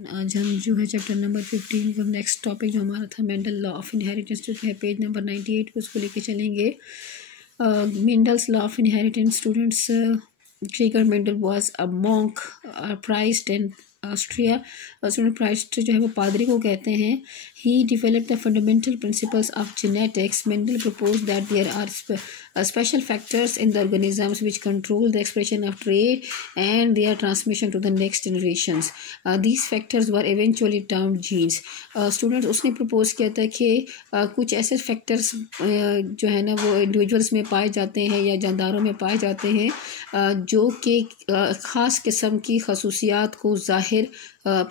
आज हम जो है चैप्टर नंबर 15 का नेक्स्ट टॉपिक जो हमारा था मेंडल लॉ ऑफ इनहेरिटेंस जो है पेज नंबर 98 पे उसको लेके चलेंगे। Mendel's law of inheritance students Gregor Mendel was a monk priest in Austria. Student priest जो है वो पादरी को कहते हैं। ही developed the fundamental principles of genetics. Mendel proposed that there are special factors in the organisms which control the expression of trait and their transmission to the next generations. These factors were eventually termed genes. Students उसने propose किया था कि कुछ ऐसे factors जो है ना वो individuals में पाए जाते हैं या जानदारों में पाए जाते हैं जो कि ख़ास किस्म की खसूसियात को ज़ाहिर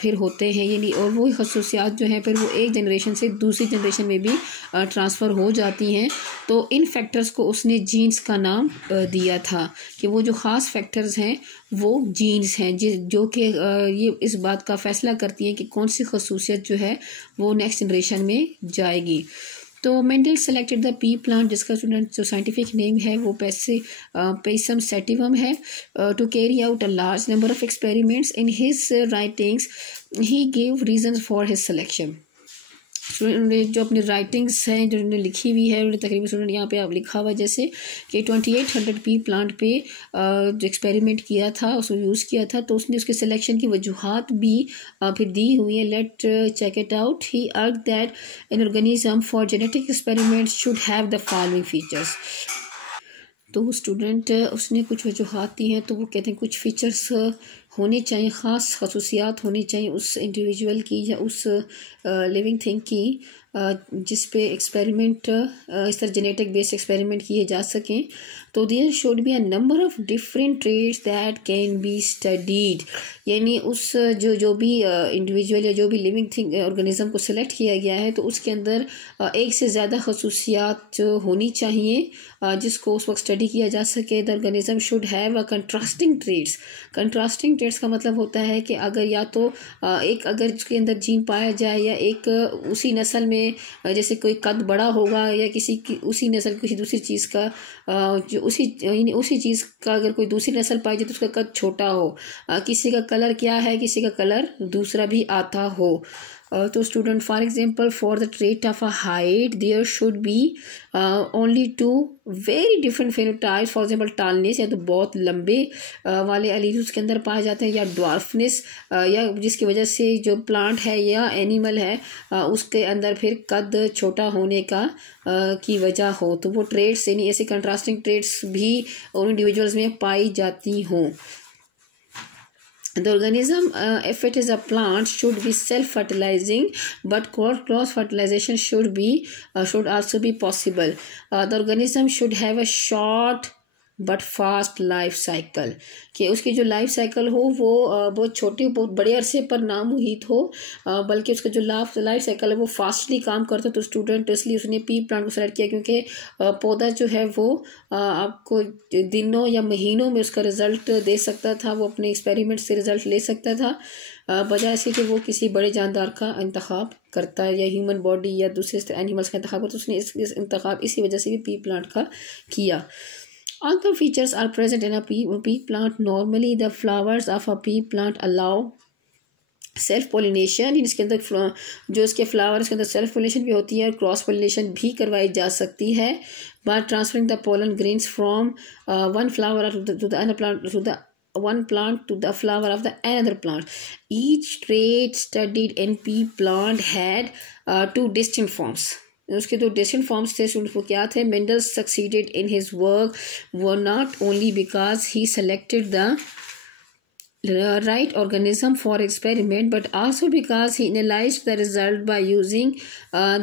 फिर होते हैं, यानी और वो खसूसियात जो हैं फिर वो एक जनरेशन से दूसरी जनरेशन में भी ट्रांसफ़र हो जाती हैं। तो इन फैक्टर्स को उसने जीन्स का नाम दिया था कि वो जो ख़ास फैक्टर्स हैं वो जीन्स हैं जो कि ये इस बात का फ़ैसला करती हैं कि कौन सी खसूसियत जो है वो नेक्स्ट जनरेशन में जाएगी। तो Mendel selected the pea plant जिसका स्टूडेंट जो साइंटिफिक नेम है वो पेसम सेटिवम है to carry out a large number of experiments. In his writings he give reason for his selection. Student जो अपनी राइटिंग्स हैं जो उन्होंने लिखी हुई है उन्होंने तकरीबन स्टूडेंट यहाँ पे आप लिखा हुआ जैसे कि 2800 पी प्लांट पे जो एक्सपेरिमेंट किया था उसको यूज़ किया था, तो उसने उसके सिलेक्शन की वजूहात भी फिर दी हुई है। Let check it out. He argue that an organism for genetic experiments should have the following features. तो स्टूडेंट उसने कुछ वजूहात दी हैं, तो वो कहते हैं कुछ फीचर्स होने चाहिए, ख़ास खसूसियात होनी चाहिए उस इंडिविजुअल की या उस लिविंग थिंग की जिस पे एक्सपेरिमेंट इस तरह जेनेटिक बेस्ड एक्सपेरिमेंट किए जा सकें। तो there should be a number of different traits that can be studied, यानी उस जो भी इंडिविजुअल या जो भी लिविंग थिंग ऑर्गेनिज्म को सिलेक्ट किया गया है तो उसके अंदर एक से ज़्यादा खसूसियात होनी चाहिए जिसको उस वक्त स्टडी किया जा सके। The organism should have a contrasting traits. Contrasting traits का मतलब होता है कि अगर या तो एक अगर उसके अंदर जीन पाया जाए या एक उसी नस्ल में जैसे कोई कद बड़ा होगा या किसी की उसी नस्ल किसी दूसरी चीज़ का जो उसी चीज़ का अगर कोई दूसरी नस्ल पाई जाए तो उसका कद छोटा हो, किसी का कलर क्या है किसी का कलर दूसरा भी आता हो। तो student for example for the trait of a height there should be only two very different phenotypes. For example tallness या तो बहुत लंबे वाले एलिमेंट्स उसके अंदर पाए जाते हैं, या ड्वार्फनेस या जिसकी वजह से जो प्लांट है या एनिमल है उसके अंदर फिर कद छोटा होने का की वजह हो। तो वो ट्रेट्स यानी ऐसे कंट्रास्टिंग ट्रेट्स भी उन इंडिविजुअल्स में पाई जाती हों। The organism, if it is a plant, should be self-fertilizing, but cross-fertilization should also be possible. The organism should have a short but fast life cycle, कि उसकी जो लाइफ साइकिल हो वो बहुत छोटी बहुत बड़े अरसे पर ना मुहित हो बल्कि उसका जो लाइफ साइकिल है वो फास्टली काम करता है। तो स्टूडेंट इसलिए उसने पी प्लांट को सेलेक्ट किया क्योंकि पौधा जो है वो आपको दिनों या महीनों में उसका रिज़ल्ट दे सकता था, वो अपने एक्सपेरिमेंट से रिज़ल्ट ले सकता था बजाय ऐसे कि वो किसी बड़े जानदार का इंतखाब करता है या ह्यूमन बॉडी या दूसरे एनिमल्स का इंतखाब करता। तो उसने इस इंतखाब इसी वजह से भी पी प्लांट का किया। All the features are present in a pea plant. Normally, the flowers of a pea plant allow self pollination. इसके अंदर जो इसके फ्लावर इसके अंदर सेल्फ पोलिनेशन भी होती है और क्रॉस पोलिनेशन भी करवाई जा सकती है by transferring the pollen grains from one flower to the another plant to the one plant to the flower of the another plant. Each trait studied in pea plant had two distinct forms. उसके दो distinct forms थे student वो क्या थे। Mendel succeeded in his work were not only because he selected the right organism for experiment but also because he analyzed the result by using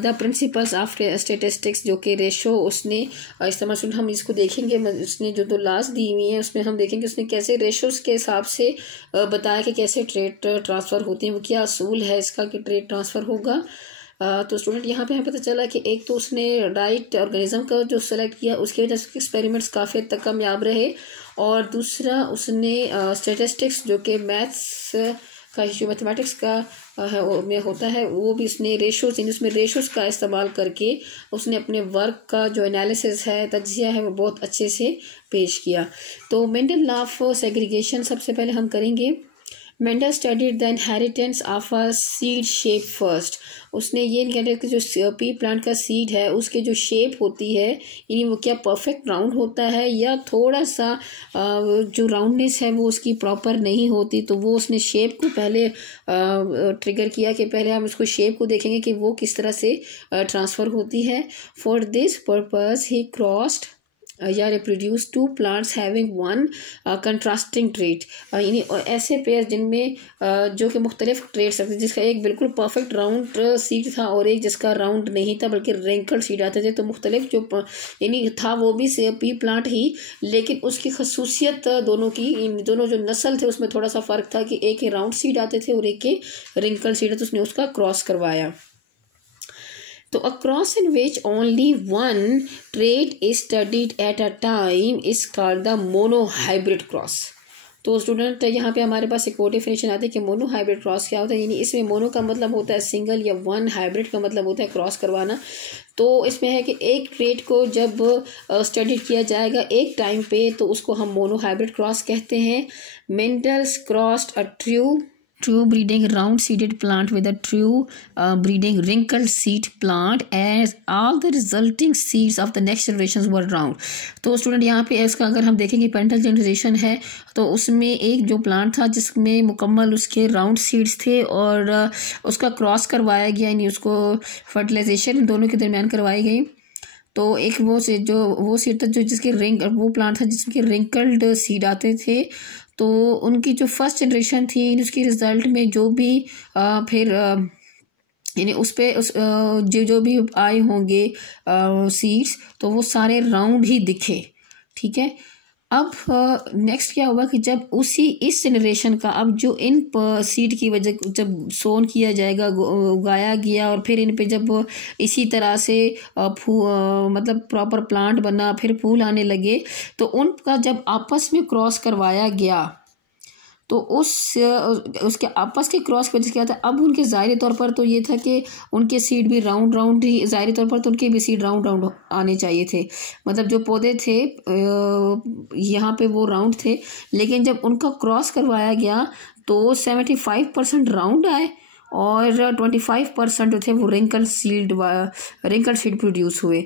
the principles of statistics, जो कि ratio उसने इस्तेमाल। हम इसको देखेंगे उसने जो दो लास्ट दी हुई हैं उसमें हम देखेंगे उसने कैसे रेशोस के हिसाब से बताया कि कैसे ट्रेड ट्रांसफ़र होते हैं, वो क्या असूल है इसका कि ट्रेड ट्रांसफ़र होगा। तो स्टूडेंट यहाँ पे हमें पता चला कि एक तो उसने राइट ऑर्गेनिज्म का जो सेलेक्ट किया उसकी वजह से एक्सपेरिमेंट्स काफ़ी हद तक कामयाब रहे, और दूसरा उसने स्टैटिस्टिक्स जो कि मैथ्स का जो मैथमेटिक्स का में होता है वो भी उसने रेशोस यानी उसमें रेशोस का इस्तेमाल करके उसने अपने वर्क का जो एनालिसिस है तज्जिया है वो बहुत अच्छे से पेश किया। तो मेंडल लॉ ऑफ सेग्रीगेशन सबसे पहले हम करेंगे। Mendel studied the inheritance of a seed shape first. उसने ये निकाला कि जो पी प्लांट का सीड है उसके जो शेप होती है यानी वो क्या परफेक्ट राउंड होता है या थोड़ा सा जो राउंडनेस है वो उसकी प्रॉपर नहीं होती। तो वो उसने शेप को पहले ट्रिगर किया कि पहले हम उसको शेप को देखेंगे कि वो किस तरह से ट्रांसफ़र होती है। For this purpose he crossed या reproduce two plants having one contrasting trait, यानी ऐसे पेड़ जिनमें जो कि मुख्तलिफ ट्रेट्स रखते, जिसका एक बिल्कुल परफेक्ट राउंड सीड था और एक जिसका राउंड नहीं था बल्कि रिंकल सीड आते थे। तो मुख्तलिफ जो यानी था वो भी पी प्लांट ही, लेकिन उसकी खसूसियत दोनों की, इन दोनों जो नस्ल थे उसमें थोड़ा सा फ़र्क था कि एक के राउंड सीड आते थे और एक के रिंकल सीड, तो उसने उसका क्रॉस करवाया। तो a cross in which only one trait is studied at a time is called the monohybrid cross। तो स्टूडेंट यहाँ पे हमारे पास एक और डेफिनेशन आती है कि मोनो हाइब्रिड क्रॉस क्या होता है, यानी इसमें मोनो का मतलब होता है सिंगल या वन, हाइब्रिड का मतलब होता है क्रॉस करवाना। तो इसमें है कि एक ट्रेट को जब स्टडी किया जाएगा एक टाइम पे तो उसको हम मोनो हाइब्रिड क्रॉस कहते हैं। Mendel's crossed a true breeding round seeded plant with a true breeding wrinkled seed plant as all the resulting seeds of the next generations were round। तो स्टूडेंट यहाँ पे इसका अगर हम देखेंगे पेरेंटल जनरेशन है तो उसमें एक जो प्लांट था जिसमें मुकम्मल उसके राउंड सीड्स थे और उसका क्रॉस करवाया गया, यानी उसको फर्टिलाइजेशन दोनों के दरमियान करवाई गई। तो एक वो सीड था जो जिसके वो प्लांट था जिसके रिंकल्ड सीड आते थे। तो उनकी जो फर्स्ट जनरेशन थी उसकी रिज़ल्ट में जो भी फिर यानी उस जो भी आए होंगे सीड्स तो वो सारे राउंड ही दिखे। ठीक है, अब नेक्स्ट क्या हुआ कि जब इस जनरेशन का अब जो इन सीड की वजह जब सोन किया जाएगा, उगाया गया और फिर इन पे जब इसी तरह से मतलब प्रॉपर प्लांट बना, फिर फूल आने लगे, तो उनका जब आपस में क्रॉस करवाया गया तो उसके आपस के क्रॉस की वजह से क्या था, अब उनके ज़ाहिरी तौर पर तो ये था कि उनके सीड भी राउंड ही, ज़ाहिरी तौर पर तो उनके भी सीड राउंड आने चाहिए थे, मतलब जो पौधे थे यहाँ पे वो राउंड थे, लेकिन जब उनका क्रॉस करवाया गया तो 75% राउंड आए और 25% जो थे वो रिंकल सीड प्रोड्यूस हुए।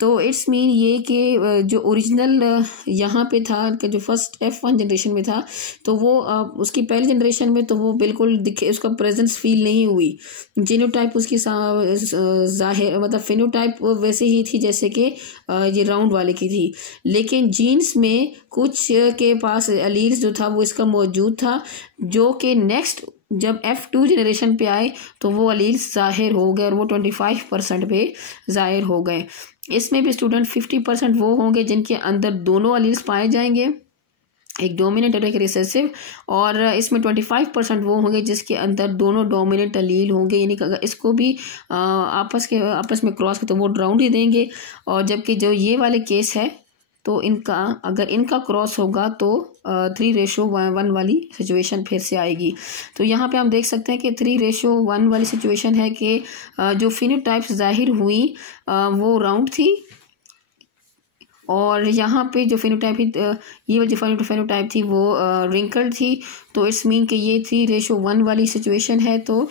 तो इट्स मीन ये कि जो ओरिजिनल यहाँ पे था कि जो फर्स्ट F1 जनरेशन में था तो वो उसकी पहली जनरेशन में तो वो बिल्कुल दिखे, उसका प्रेजेंस फील नहीं हुई। जीनोटाइप उसकी जाहिर मतलब फिनोटाइप वैसे ही थी जैसे कि ये राउंड वाले की थी, लेकिन जीन्स में कुछ के पास एलील्स जो था वो इसका मौजूद था, जो कि नेक्स्ट जब F2 जनरेशन पे आए तो वो एलील्स ज़ाहिर हो गए और वो 25% पे ज़ाहिर हो गए। इसमें भी स्टूडेंट 50% वो होंगे जिनके अंदर दोनों एलील्स पाए जाएंगे, एक डोमिनेंट और एक रिसेसिव, और इसमें 25% वो होंगे जिसके अंदर दोनों डोमिनेंट एलील होंगे, यानी कि अगर इसको भी आपस में क्रॉस कर तो वो राउंड ही देंगे। और जबकि जो ये वाले केस है तो अगर इनका क्रॉस होगा तो 3:1 वाली सिचुएशन फिर से आएगी। तो यहाँ पे हम देख सकते हैं कि 3:1 वाली सिचुएशन है कि जो फिनोटाइप्स जाहिर हुई वो राउंड थी, और यहाँ पे जो फिनोटाइप ये वाली जो फिनोटाइप थी वो रिंकल्ड थी। तो इट्स मीन कि ये 3:1 वाली सिचुएशन है। तो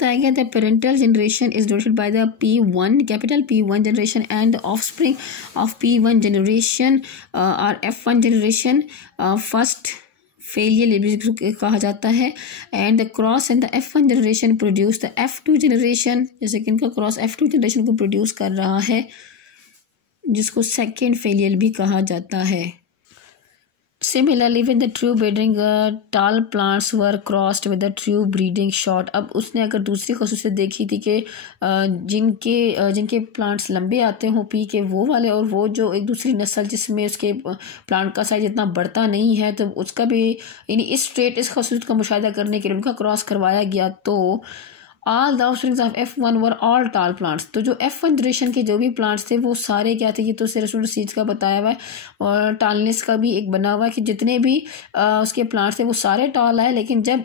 again the parental generation is denoted by the P1 capital P1 generation and the offspring of P1 generation or F1 generation first failure कहा जाता है, and the cross and the F1 generation produce the F2 generation, जैसे कि इनका cross F2 generation को produce कर रहा है जिसको सेकेंड फेलियर भी कहा जाता है। Similarly, with the true breeding, tall plants were crossed with the true breeding short। अब उसने अगर दूसरी खसूसियत देखी थी कि जिनके प्लांट्स लंबे आते हों पी के वो वाले, और वो जो एक दूसरी नस्ल जिसमें उसके प्लांट का साइज इतना बढ़ता नहीं है, तो उसका भी यानी इस खसूसियत का मुशाहिदा करने के लिए उनका क्रॉस करवाया गया। तो all the offsprings of F1 were all टाल प्लांट्स। तो जो F1 जनरेशन के जो भी प्लांट्स थे वो सारे क्या थे, ये तो सिर्फ सीड्स का बताया हुआ है और टालनेस का भी एक बना हुआ है कि जितने भी उसके प्लांट्स थे वो सारे टाल आए। लेकिन जब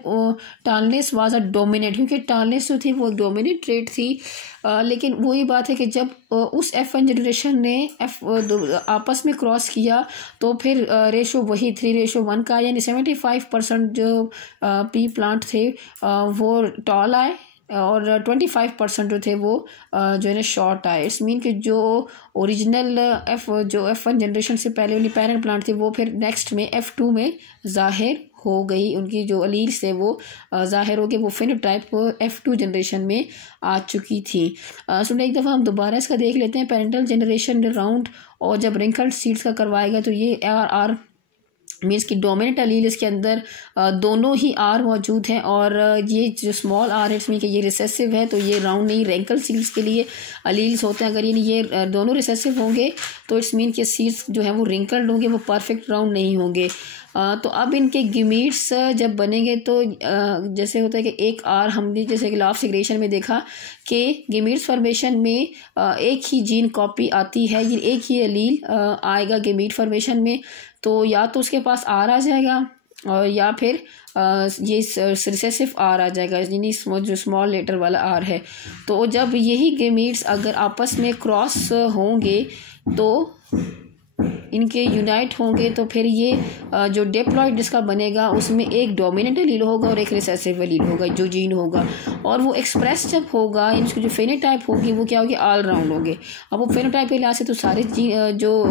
टालनेस वाज अ डोमिनेट, क्योंकि टालनेस जो थी वो डोमिनेट ट्रेट थी। लेकिन वही बात है कि जब उस F1 जनरेशन ने आपस में क्रॉस किया तो फिर रेशो वही 3:1 का, यानी 75% जो पी प्लांट थे वो टॉल आए और 25% जो थे वो जो है ना शॉर्ट आए। इट्स मीन कि जो ओरिजिनल F1 जनरेशन से पहले वाली पेरेंट प्लांट थी वो फिर नेक्स्ट में F2 में ज़ाहिर हो गई, उनकी जो अलील्स थे वो ज़ाहिर हो गए, वो फिनोटाइप F2 जनरेशन में आ चुकी थी। सुनो एक दफ़ा हम दोबारा इसका देख लेते हैं। पेरेंटल जनरेशन राउंड और जब रिंकल्ड सीड्स का करवाएगा तो ये आर मीन्स कि डोमिनेंट अलील इसके अंदर दोनों ही आर मौजूद हैं और ये जो स्मॉल आर है इसमें कि ये रिसेसिव है, तो ये राउंड नहीं, रेंकल सीड्स के लिए अलील्स होते हैं। अगर ये दोनों रिसेसिव होंगे तो इट्स मीन कि सीड्स जो है वो रिंकल्ड होंगे, वो परफेक्ट राउंड नहीं होंगे। तो अब इनके गिमीट्स जब बनेंगे तो जैसे होता है कि एक आर, हमने जैसे कि लॉ ऑफ सेग्रेगेशन में देखा कि गिमीट्स फॉर्मेशन में एक ही जीन कॉपी आती है, ये एक ही अलील आएगा गिमीट फॉर्मेशन में, तो या तो उसके पास आर आ जाएगा और या फिर ये रिसेसिव आर आ जाएगा, यानी जो स्मॉल लेटर वाला आर है। तो जब यही गेमीट्स अगर आपस में क्रॉस होंगे तो इनके यूनाइट होंगे तो फिर ये जो डिप्लॉइड जिसका बनेगा उसमें एक डोमिनेंट एलील होगा और एक रिसेसिव एलील होगा जो जीन होगा, और वो एक्सप्रेस जब होगा इसकी जो फेनोटाइप होगी वो क्या होगी, ऑल राउंड होंगे। अब वो फेनोटाइप के लिहाज से तो सारे जो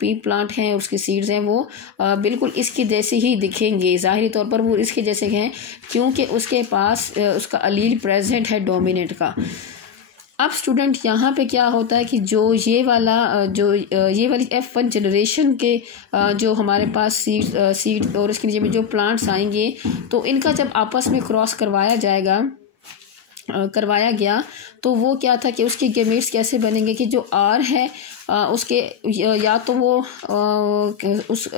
पी प्लांट हैं उसके सीड्स हैं वो बिल्कुल इसके जैसे ही दिखेंगे, ज़ाहिरी तौर पर वो इसके जैसे हैं क्योंकि उसके पास उसका अलील प्रेजेंट है डोमिनेंट का। अब स्टूडेंट यहाँ पे क्या होता है कि जो ये वाली F1 जनरेशन के जो हमारे पास सीड और इसके नीचे में जो प्लांट्स आएंगे तो इनका जब आपस में क्रॉस करवाया गया तो वो क्या था कि उसके गेमेट्स कैसे बनेंगे कि जो आर है उसके या तो वो उस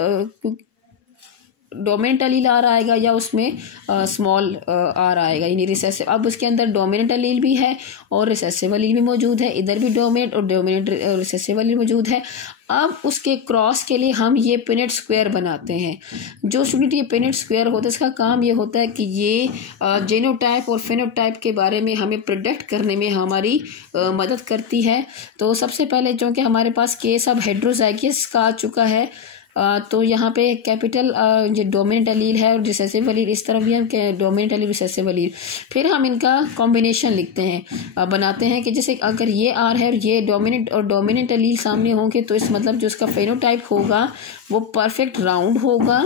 डोमिनेंट अलील आर आएगा या उसमें स्मॉल आर आएगा, यानी रिसेसिव। अब उसके अंदर डोमिनेंट अलील भी है और रिसेसिव अलील भी मौजूद है, इधर भी डोमिनेंट रिसेसिव अलील मौजूद है। अब उसके क्रॉस के लिए हम ये पिनेट स्क्वायर बनाते हैं। जो स्टूडेंट ये पिनेट स्क्वायर होता है इसका काम ये होता है कि ये जेनोटाइप और फेनोटाइप के बारे में हमें प्रेडिक्ट करने में हमारी मदद करती है। तो सबसे पहले जो कि हमारे पास केस अब हेड्रोजाइगस का आ चुका है, तो यहाँ पे कैपिटल जो डोमिनेंट अलील है और रिसेसिव अलील, इस तरफ भी हम डोमिनेंट अलील रिसेसिव अलील, फिर हम इनका कॉम्बिनेशन लिखते हैं, बनाते हैं कि जैसे अगर ये आर है और ये डोमिनेंट अलील सामने होंगे तो इस मतलब जो इसका फेनोटाइप होगा वो परफेक्ट राउंड होगा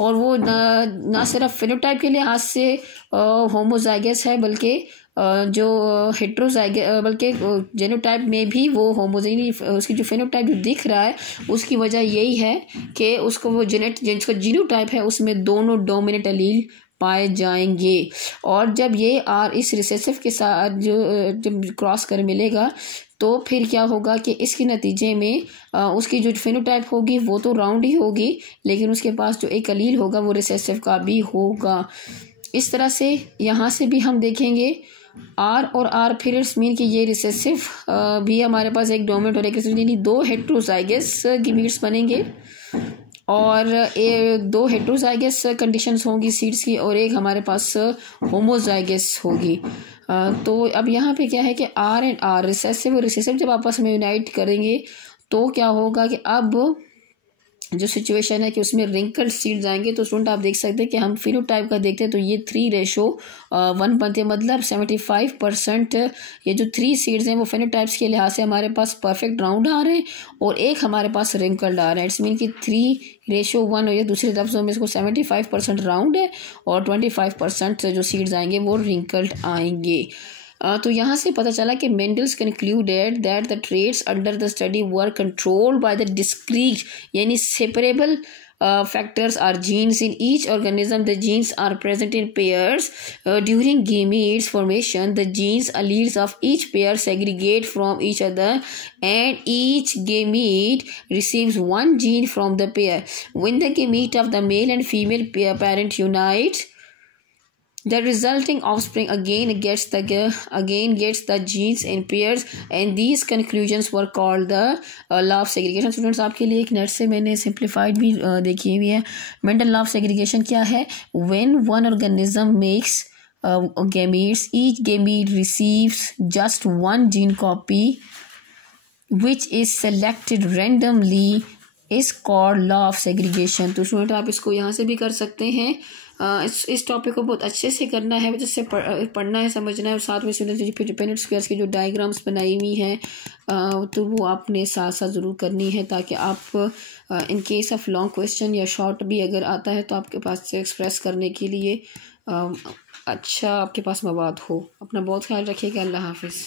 और वो ना सिर्फ फेनोटाइप के लिहाज से होमोजाइगस है बल्कि जो बल्कि जेनोटाइप में भी वो होमोजेनी, उसकी जो फेनोटाइप जो दिख रहा है उसकी वजह यही है कि उसको वो जिसका जीनोटाइप है उसमें दोनों डोमिनेंट अलील पाए जाएंगे। और जब ये आर इस रिसेसिव के साथ जब क्रॉस कर मिलेगा तो फिर क्या होगा कि इसके नतीजे में उसकी जो फेनोटाइप होगी वो तो राउंड ही होगी, लेकिन उसके पास जो एक अलील होगा वो रिसेसिव का भी होगा। इस तरह से यहाँ से भी हम देखेंगे आर और आर फिर इट्स मीन कि ये रिसेसिव भी हमारे पास एक डोमिनेंट और एक रिसेसिव, यानी दो हेट्रोजाइगस गिमीट्स बनेंगे और दो हेट्रोजाइगस कंडीशंस होंगी सीड्स की और एक हमारे पास होमोजाइगस होगी। तो अब यहाँ पे क्या है कि आर एंड आर रिसेसिव और रिसेसिव जब आपस में यूनाइट करेंगे तो क्या होगा कि अब जो सिचुएशन है कि उसमें रिंकल्ड सीड्स आएंगे। तो स्टूडेंट आप देख सकते हैं कि हम फिनोटाइप का देखते हैं तो ये 3:1 बनते हैं, मतलब 75% ये जो 3 सीड्स हैं वो फिनोटाइप्स के लिहाज से हमारे पास परफेक्ट राउंड आ रहे हैं और एक हमारे पास रिंकल्ड आ रहे हैं। इट्स मीन कि 3:1 हो, या दूसरे लफ्ज़ों में इसको 75% राउंड है और 25% जो सीड्स आएंगे वो रिंकल्ड आएंगे। तो यहाँ से पता चला कि Mendel's concluded that the traits under the study were controlled by the discrete यानी separable factors are genes in each organism. The genes are present in pairs during gametes formation. The genes alleles of each pair segregate from each other and each gamete receives one gene from the pair. When the gamete of the male and female parent unite, The resulting offspring again gets the genes in pairs, and these conclusions were called the law of segregation. Students आपके लिए एक net से मैंने simplified भी देखी हुई है. Mendel law of segregation क्या है? When one organism makes gametes, each gamete receives just one gene copy which is selected randomly is called law of segregation. तो स्टूडेंट आप इसको यहाँ से भी कर सकते हैं. इस टॉपिक को बहुत अच्छे से करना है, जिससे पढ़ना है, समझना है, और साथ में स्टूडेंट्स जो पिनेट स्क्वायर्स की जो डायग्राम्स बनाई हुई हैं तो वो आपने साथ साथ ज़रूर करनी है, ताकि आप in case of long question या शॉर्ट भी अगर आता है तो आपके पास एक्सप्रेस करने के लिए अच्छा आपके पास मवाद हो. अपना बहुत ख्याल रखिएगा. अल्लाह हाफिज़.